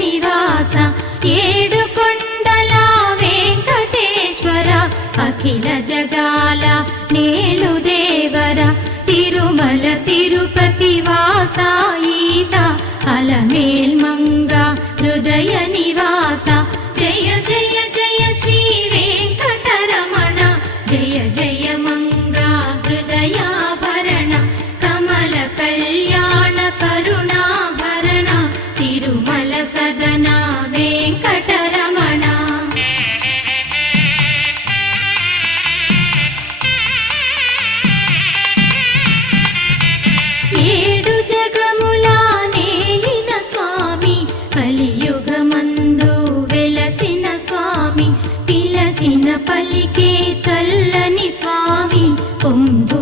నివాస ఏడు కొండల వెంకటేశ్వర అఖిల జగాల నేలు దేవర తిరుమల తిరుపతి వాస ఈస అలమేల్ మంగ హృదయ నివాస జయ జయ జయ శ్రీ వెంకటరమణ జయ జయ మంగ హృదయాభరణ కమల కళ్యాణ కరుణాభరణ తిరుమల సదన వెంకటరమణ ఏడు జగముల నేలిన స్వామి కలియుగమందు వెలసిన స్వామి పిలచిన పలికే చల్లని స్వామి పొంగు